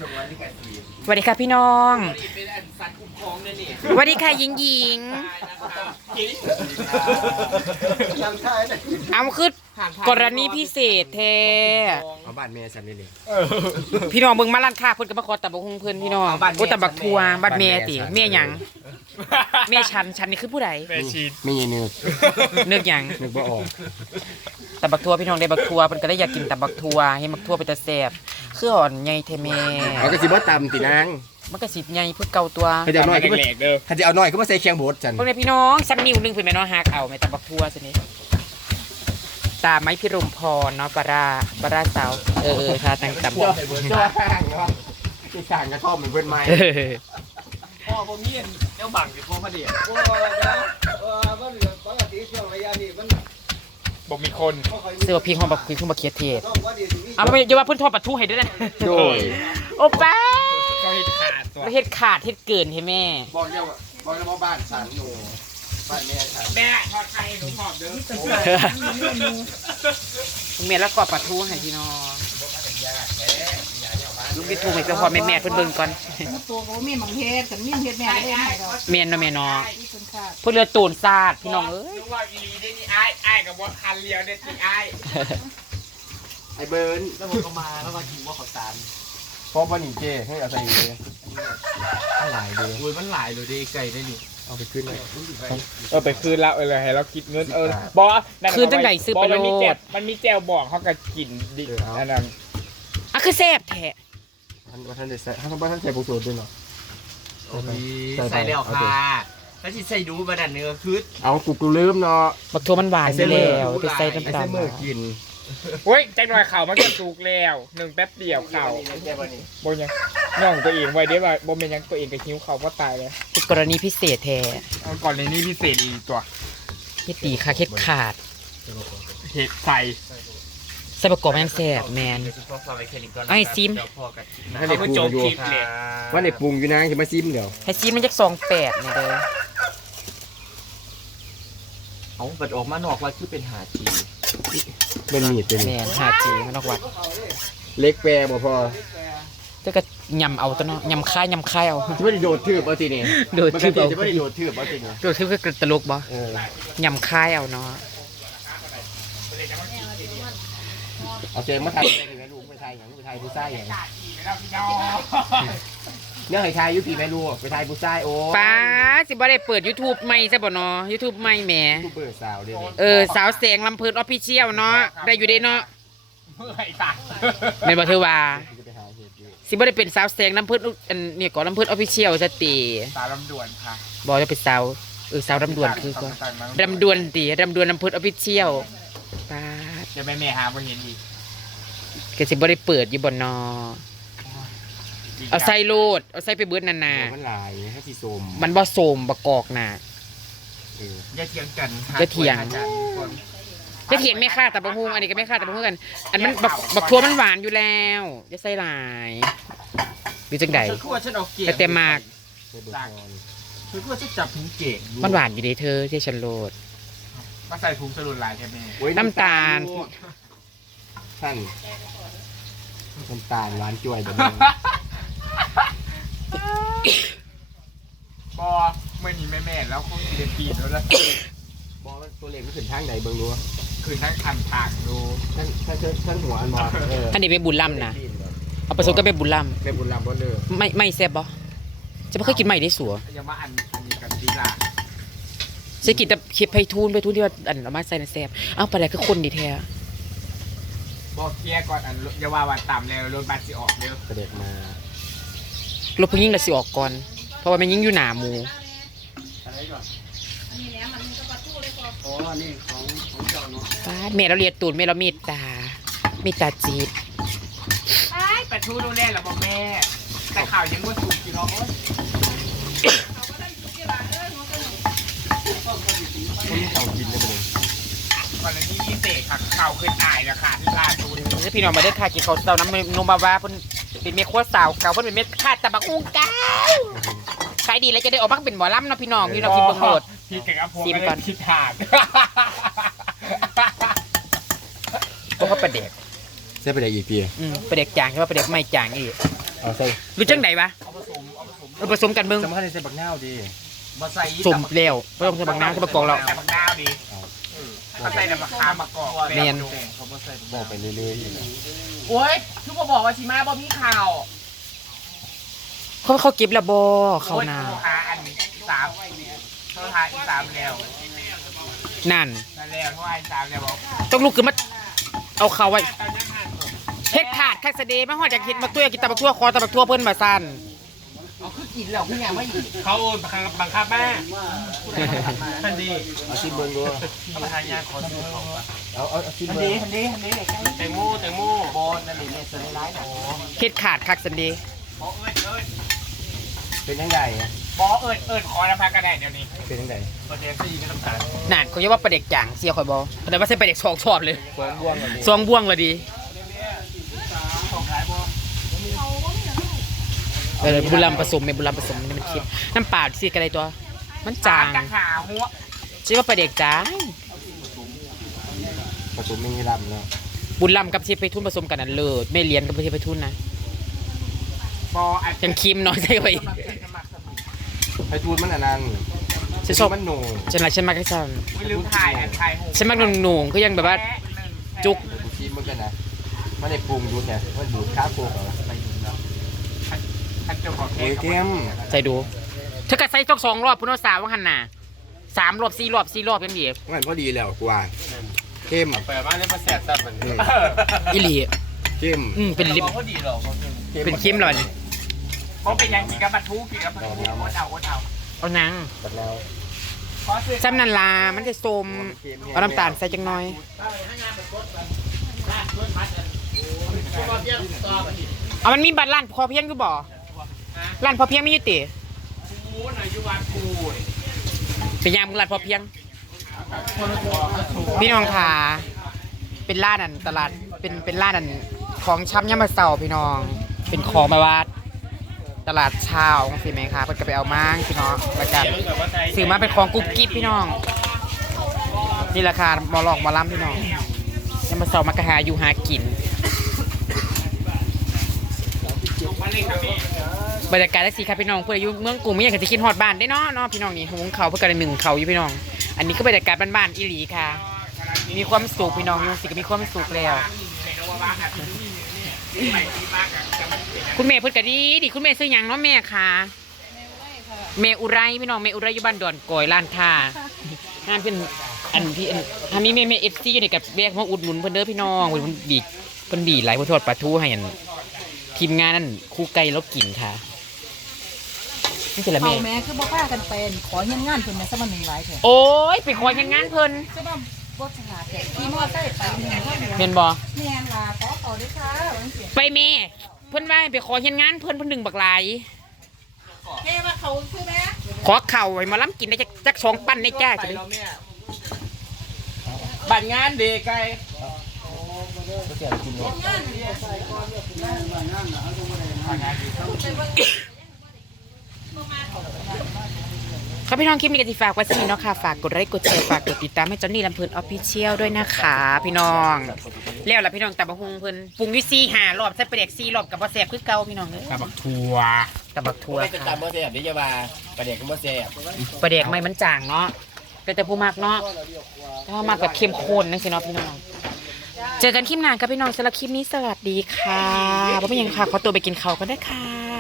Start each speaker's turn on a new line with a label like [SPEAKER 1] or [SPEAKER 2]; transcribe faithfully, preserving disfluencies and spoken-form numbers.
[SPEAKER 1] สวัสดีค่ะพี่น้องสวัสดีค่ะหญิงหญิงเอาคือกรณีพิเศษแท้
[SPEAKER 2] เอาบ้านเมียฉันนี่เลย
[SPEAKER 1] พี่น้องมึงมาลั่นค่าเพิ่นก็มาขอตับบักฮุงเพิ่นพี่น้องโอ้ตับบักทัวบ้านเมียติเมียหยังเมียฉันฉันนี่คือผู้ใด
[SPEAKER 2] มีเนื้อ
[SPEAKER 1] เนื้อหยัง
[SPEAKER 2] นึกว่าออก
[SPEAKER 1] ตับบักทัวพี่น้องได้บักทัวเพิ่นก็ได้อยากกินตับบักทัวเห็นบักทัวเป็นตาแซ่บคืออ่อนใหญ่แท้แม่
[SPEAKER 2] แล้วก็สิบ่ตำตินาง
[SPEAKER 1] มันก็สิใหญ่พึ่งเก่าตัว
[SPEAKER 2] ถ้าจะเอาน้อยก็ถ้าจะเอาน้อยก็มาใส่เคียงบดจัน
[SPEAKER 1] พวกนี้พี่น้องซ้ำนิ้วนึงเพิ่นแม่น้องฮักเอาแม่ตับบักทัวซะนี่ตาไม้พิรมพรเนาะปลาราปลาราสาวเออเออทาตังตับ
[SPEAKER 2] จ้าข้างเนาะที่ข้างกระท่อมเหมือนเพื่อนไม้
[SPEAKER 3] พ่อผมเมียนเจ้าบังอยู่พ่อพอดีโอ้ยนะเออมันปกติช่วงระยะนี้มัน
[SPEAKER 4] บอกมีคน
[SPEAKER 1] เสื้อพิงห้องบักคุยขึ้นมาเคียเทศเอาไม่อย่าว่าเพิ่นทอดปลาทูให้ด้วยนะ
[SPEAKER 2] โดย
[SPEAKER 1] โอ้ป้า
[SPEAKER 4] ก็เฮ็ดขาดตัว
[SPEAKER 1] เฮ็ดขาดเฮ็ดเกินให้แม่
[SPEAKER 2] บอกเจ้าบอกเจ้าบ้านฉันอยู่บ้านแม่ฉัน
[SPEAKER 4] แม่ทอดไข่หนูหอมเด้
[SPEAKER 1] อแม่แล้วก็ปลาทูให้พี่น้องลูกพี่ทูให้เจ้าพ่อแม่แม่เพิ่นเบิ่งก่อน
[SPEAKER 5] ตัวเขามีมังเฮ็ดกันมีเฮ็ดแม่ได้ให้ดอก
[SPEAKER 1] แม่นเนาะแม่เนาะเพิ่นเรือตูนซาดพี่น้องเอ้ย
[SPEAKER 4] รู้ว่าอีได้นี่อ้ายอ้ายกับว่าคันเลียวได้สิอ้าย
[SPEAKER 2] ไอ้เบิร์น
[SPEAKER 3] แล้วผมก็มาแล้วก็กินว่าเขาสาร
[SPEAKER 2] พอปนิเจให้เอาใส่เลยหลายเลย
[SPEAKER 3] อุ้ยมันหลายเลยดิไก่ได้นี่
[SPEAKER 2] เอาไปขึ้นเลย
[SPEAKER 4] เออไปคืนแล้วเออให้เราคิดเงินเออบอก
[SPEAKER 1] คืนจังได๋ซื้อไปโลด
[SPEAKER 4] มันมีแจ่วบอกเขาก็กินดิอันนั้น
[SPEAKER 1] อ่ะคือแซ่บแท้
[SPEAKER 2] ท่านว่าท่านได้ใส่ท่านว่าท่านใส่ผงชูรสด้วยเนาะ
[SPEAKER 3] ใส่แล้วค่ะแล้วที่ใส่ดูมาดันเนื้อคือ
[SPEAKER 2] เอากูกูลืมเนาะ
[SPEAKER 1] บักทัวมันหวานอยู่แล้วไปใส่น้ำตาล
[SPEAKER 2] เมื่อกิน
[SPEAKER 4] โอ้ยจังหน่อยเข่ามันก็สุกแล้วหนึ่งแป๊บเดียวเข่าบ่ยังน้องตัวเองไว้ได้ว่าบ่เป็นยังตัวเองก็หิวเข่าก็ตายเลย
[SPEAKER 1] เป็นกรณีพิเศษแท้
[SPEAKER 4] ก่อนในนี้พิเศษอีกตัว
[SPEAKER 1] เฮ็ดดีค่ะเฮ็ดขาด
[SPEAKER 4] เฮ็ดใส่
[SPEAKER 1] ใส่ประกอบยังแซ่บแมนไอ้ซิม
[SPEAKER 2] ให้เด็กปรุงอยู่ว่าเด็กปรุงอยู่นะจะมาซิมเดี๋ยว
[SPEAKER 1] ให้ซิมมันจะสองแปดเนี่ยเด้อ
[SPEAKER 3] เอาบัดออกมานอกว่าคือเป็นหาจี
[SPEAKER 2] เป็นมีดเป็น
[SPEAKER 1] แมนหาจีมันนอกวัด
[SPEAKER 2] เล็กแปรบ่พอ
[SPEAKER 1] จะก็ยำเอาตัวเนาะยำค่ายยำค่ายเอา
[SPEAKER 2] จะไม่ได้โดดทืบเอาทีนี้
[SPEAKER 1] โดดทืบเอา
[SPEAKER 2] จะไม่ได้โดดทืบเอาทีนี้
[SPEAKER 1] โดดทืบก็ตลกบ่ยำค่ายเอาเนาะ
[SPEAKER 2] เอาเจงมาไทยไปไหมลูกไปไทยอย่างไปไทยผู้ชายอย่างเนี่ยไทยยุติไหมลูกไปไทยผู้ชายโอ้
[SPEAKER 1] ป้าสิบ่ได้เปิด YouTube ใหม่ซะบ่เนาะ YouTube ใหม่แหม
[SPEAKER 2] เปิดสาวเด้อ
[SPEAKER 1] เออสาวแสงลำเพลินออฟฟิเชียลเนาะได้อยู่เด้เนาะ
[SPEAKER 4] เมื่อยตาย
[SPEAKER 1] แม่นบ่เธอว่าสิบ่ได้เป็นสาวแสงลำเพลินอันนี้ก่อนลำเพลินออฟฟิเชียลซะติ
[SPEAKER 4] สาวลำดวนค่ะ
[SPEAKER 1] บ่จะเป็นสาวเออสาวลำดวนคือก็ลำดวนติลำดวนลำเพลินออฟฟิเชียลป้า
[SPEAKER 4] จะแม่แม่หาบ่เห็นอีก
[SPEAKER 1] ก็สิบ่ได้เปิดอยู่บ่นอเอาใส่โลดเอาใส่ไปเบิดนั่นน่ะ
[SPEAKER 2] มันหลายให้สิโสม
[SPEAKER 1] มันบ่โสมบ่กอกน่ะ
[SPEAKER 3] อย่าเถียงกัน
[SPEAKER 1] อย่าเถียงอย่าเถียงแม่ค่าแต่บ่ฮู้อันนี้ก็แม่ค่าแต่บ่ฮู้กันอันมันบักบักทั่วมันหวานอยู่แล้วอย่าใส่หลายอยู่จังได๋แต่แต่มาก
[SPEAKER 3] คือว่าจะจับถุงเก่ง
[SPEAKER 1] มันหวานอยู่เด้เธอที่ฉันโลด
[SPEAKER 4] มาใส่ถุงสลุดหลายแท้แม่
[SPEAKER 1] น้ำตาล
[SPEAKER 2] ท่านน้ำตาลหวานจ่วยแบบนี้
[SPEAKER 4] บอเมื่อนี้แม่แม่แล้วคงจะปีนแล้วละ
[SPEAKER 2] บอตัวเล็กมันขึ้นทางไหนเบิ่งดู
[SPEAKER 4] ขึ้นทางขันทางดู
[SPEAKER 2] ท่านท่านท่านหัวอันบอ
[SPEAKER 1] ท่านนี่เป็นบุญล่ำนะเอาผสมก็เป็นบุญล่ำ
[SPEAKER 2] เป็นบุญล่ำบ่เด้อ
[SPEAKER 1] ไม่ไม่แซ่บบ่จะไม่เคยกินใหม่ได้สัว
[SPEAKER 4] อย่ามาอันอันนี้กันดีล่ะ
[SPEAKER 1] ใส่กินแต่เค็บไผ่ทูนไผ่ทูนที่ว่าอันเอามาใส่ในแซ่บเอ้าปลาไหลคือคนดีแท้
[SPEAKER 4] บอกเคลียร์ก่อนอันอย่าว่าวันต่ำแล้วรถบัสสิออกเร็ว
[SPEAKER 2] เด็กมาร
[SPEAKER 1] ถพุ่งยิ่งละสิออกก่อนเพราะว่ามันยิ่งอยู่หนาหมูป้าแม่เราเรียนตูนแม่เราเมตตาเมตตาจีบ
[SPEAKER 4] ปลาทูดูแลหรอบอกแม่แต่ข่าวยังว่าสูงกี่ร้อย
[SPEAKER 2] คนเก่ากินได้ไหม
[SPEAKER 4] ก่อนนี้พิเศษค่ะเข่าเคยตายแล้วค่ะที่ลาดู
[SPEAKER 1] นี่พี่น้องมาได้ค่ะกินเขาเต่าน้ำนมบาวาเพิ่นเป็นเมียขั้วสาวเก่าเพิ่นเป็นเมียข้าตะบักอุ้งเก่าขายดีแล้วจะได้ออกมาเป็นหมอลำเนาะพี่น้องพี่น้องกินเบิ่งโหด
[SPEAKER 4] พี่เก่งอัพโพสก่อนทิศทาง
[SPEAKER 1] ก็เขาประเด็ก
[SPEAKER 2] ใช่ประเด็กอีกพี่
[SPEAKER 1] อืมประเด็กจางใช่ป่ะประเด็กไม่จางอีก
[SPEAKER 2] เอาใส่
[SPEAKER 1] รู้จังไหนวะ
[SPEAKER 3] เอาผสมเอาผสม
[SPEAKER 1] เราผสมกันเบิ่ง
[SPEAKER 2] สมมติใส่บักนาวดี
[SPEAKER 3] มาใส่
[SPEAKER 1] สมเร็วไม่ต้องใส่บางน้ำใส่บางกอกเรา
[SPEAKER 4] แต่บักนาวดีเขาใส่แต่มะขามมะกอก
[SPEAKER 1] เนียน
[SPEAKER 3] เขามาใส่
[SPEAKER 2] บอกไปเรื่อยๆอีก
[SPEAKER 4] โอ้ยคือบ่บอกว่าสิมาบ่มีข่าว
[SPEAKER 1] เขาเขาเก็บแล้วบ่เขานา
[SPEAKER 4] โทรหาอันสามโทรหาอีสามแล้ว
[SPEAKER 1] นั่น
[SPEAKER 4] นั่นแล้วโทรหาอีสามแล้วบอก
[SPEAKER 1] ต้องลุกขึ้นมาเอาเขาไว้เฮ็ดขาดคักเสะเดมาฮอดจากเฮ็ดบักตัวกินตะบักทั่วคอตะบักทั่วเพิ่นมาซั่น
[SPEAKER 3] เอาคือกินแล้วคือยังไม่อยู่
[SPEAKER 4] เขาบังคับแม่ทันดี
[SPEAKER 2] เอาชิ้นเบิ้งดู
[SPEAKER 4] เอาไปทานยาขอซื้อเขา
[SPEAKER 2] เอาเอาเอาชิ้น
[SPEAKER 3] อัน
[SPEAKER 2] เบิ้
[SPEAKER 3] นี้
[SPEAKER 2] ง
[SPEAKER 3] อันนี้อันนี้
[SPEAKER 4] แตงโมแตงโม
[SPEAKER 3] บอลนั่นนี่เนี่ยสไลด์นะ
[SPEAKER 1] เฮ็ดขาดคักเสะเด
[SPEAKER 4] บอกเอิญเอิญ
[SPEAKER 2] เป็นยังไง
[SPEAKER 4] บอกเอิญเอิญขอน้ำพักกระแดดเดี๋ยวนี้
[SPEAKER 2] เป็นยังไง
[SPEAKER 4] ตัวแดงซีกับน้ำตาล
[SPEAKER 1] นั่นเขาเรียกว่าปลาเด็กจางเสียข่อยบ่แต่ว่าใส่ปลาเด็กสองชอบเลย
[SPEAKER 2] ฟองบ้วงอันนี้
[SPEAKER 1] ซองบ่วงเลยดี
[SPEAKER 4] ของขายบ่
[SPEAKER 1] เออบุญลำผสมแม่บุญลำผสมนี่มันคิดน้ำเปล่าสิกันเลยตัว มันจาง
[SPEAKER 4] ตะขาหัว
[SPEAKER 1] ชื่อว่าปลาเด็กจาง
[SPEAKER 2] ผสมไม่มีลำเนาะ
[SPEAKER 1] บุญลำกับเชฟไปทุนผสมกันนั่นเลิศไม่เรียนกับเชฟไปทุนนะ
[SPEAKER 4] บออัน
[SPEAKER 1] ยังคิมน้อยใส่ไป
[SPEAKER 2] ไอ้ทูนมันอันนั้น
[SPEAKER 1] ฉันชอบ
[SPEAKER 2] มันหนู
[SPEAKER 1] ฉันรักฉันมากที่สุด
[SPEAKER 4] ไม่ลืมถ่ายอันถ่ายหู
[SPEAKER 1] ฉันมักหนุ่งๆก็ยังแบบว่า จุก
[SPEAKER 2] กูชิมมันกันนะมันได้ปรุงดูแต่มันดูดข้าวโพกเหรอ
[SPEAKER 4] อันเจ้าของ
[SPEAKER 2] โอ้
[SPEAKER 4] เค้
[SPEAKER 2] ย
[SPEAKER 4] ก
[SPEAKER 2] เกม
[SPEAKER 1] ใส่ดูเธอก็ใส่ต้องสองรอบพุทธศาสตร์ว่าหันน่ะสามรอบสี่รอบสี่รอบยังดี
[SPEAKER 2] มันพอดีแล้วกว่าเข้ม
[SPEAKER 3] เปิดมาเลยมาแสบตัดมัน
[SPEAKER 2] อืม
[SPEAKER 1] อิลี
[SPEAKER 2] เข้ม
[SPEAKER 1] อืมเป็นลิป
[SPEAKER 3] พอดีหรอ
[SPEAKER 1] เป็นคิมเลย
[SPEAKER 4] เพราะเป็นยังกินกับปลาทูกินกับปลาทูโคตรเอาโคตรเอา
[SPEAKER 1] เอานาง
[SPEAKER 2] ตัดแล้ว
[SPEAKER 4] ขอซื้อ
[SPEAKER 1] ซ้ำนันลามันจะส้มเอาน้ำตาลใส่จังน้อยเอามันมีบัตรร้านพอเพียงคือบ่ร้านพอเพียงไม่ยุติ
[SPEAKER 4] กูหน่อยยุวานกู
[SPEAKER 1] เป็นยามร้านพอเพียง พี่น้องค่ะเป็นร้านอันตลาดเป็นเป็นร้านอันของช้ำยามมาเสาพี่น้อง เป็นของมาวัดตลาดเช้าสิไหมคะเพิ่นก็ไปเอามาพี่น้องแล้วกันซื้อมาเป็นของกุ๊บกิ๊บพี่น้องนี่ราคาหมอหลอกหมอล้ำพี่น้องยามมาเสามากระหาอยู่หากินบรรยากาศได้สิครับพี่น้องเพื่ออยู่เมืองกรุงไม่อยากจะคิดฮอดบ้านได้เนาะเนาะพี่น้องนี่หุงเขาวเพื่อกันหนึ่งเขาอยู่พี่น้อง อันนี้ก็บรรยากาศบ้านๆอีหลีค่ะ มีความสุขพี่น้องอยู่สิก็มีความสุขแล้ว คุณแม่เพิ่นก็ดีดิคุณแม่ซื้อหยังเนาะแม่ค่ะแม่อุไรพี่น้องแม่อุไรอยู่บ้านดอนกอยร้านค้าห้ามเป็นอันที่อันถ้ามีแม่แม่เอฟซีอยู่ในกับแบกมาอุดหนุนเพิ่นเด้อพี่น้องเพิ่นดีเพิ่นดีหลายเพิ่นทอดปลาทูให้อันทีมงานนั่นคู่ไก่แล้วกินค่ะนี่เป็นละ
[SPEAKER 5] เขา
[SPEAKER 1] แม่
[SPEAKER 5] แม่คือบ่พากันเป็นขอเงินงานเพิ่นแม่ซะมันมีหลายแท้
[SPEAKER 1] โอ้ยไปขอยังงานเพิ่น
[SPEAKER 5] ซะบ่บ่ฉลาดแท้ขี่มอไซค์ไปแม่นว่า
[SPEAKER 1] เห็นบ่
[SPEAKER 5] แม่นล่ะขอต่อด้วยค่ะว่าจังซี่
[SPEAKER 1] ไปแม่เพิ่นว่าให้ไปขอเฮ็ดงานเพิ่นเพิ่นดึงบักหลาย
[SPEAKER 5] แม่ว่าเขาคือแม่
[SPEAKER 1] ขอเข่าให้หมาล้ำกินได้จักจักสองปั้นได้จ้าจะได้
[SPEAKER 3] บัตรงานเด็กไกล
[SPEAKER 2] ก็เสียกินหมด
[SPEAKER 5] งาน
[SPEAKER 1] ครับพี่น้องคลิปนี้ก็สิฝากไว้สิเนาะค่ะฝากกดไลค์กดแชร์ฝากกดติดตามให้จอนนี่ลำเพลินออฟฟิเชียลด้วยนะคะพี่น้องแล้วล่ะพี่น้องแต่บะฮุงเพิ่นปรุงด้วยสี่ห้ารอบใส่ปลาแดกสี่รอบกับบ่แซ่บคือเก่าพี่น้องเอ้ย
[SPEAKER 4] ตาบักทัว
[SPEAKER 1] ตะบักทั่ว
[SPEAKER 2] ไม่เป็น
[SPEAKER 1] ค่ะ
[SPEAKER 2] ตามบ่แซ่บเดี๋ยวจะว่าประเด็กก็บ่แซ่บ
[SPEAKER 1] ปลาแดกไม่มันจางเนาะแต่แต่ผู้มักเนาะถ้ามากแบบเข้มข้นนั่นสิเนาะพี่น้องเจอกันคลิปหน้ากับพี่น้องสำหรับคลิปนี้สวัสดีค่ะบ่เป็นหยังค่ะขอตัวไปกินข้าวกันได้อค่ะ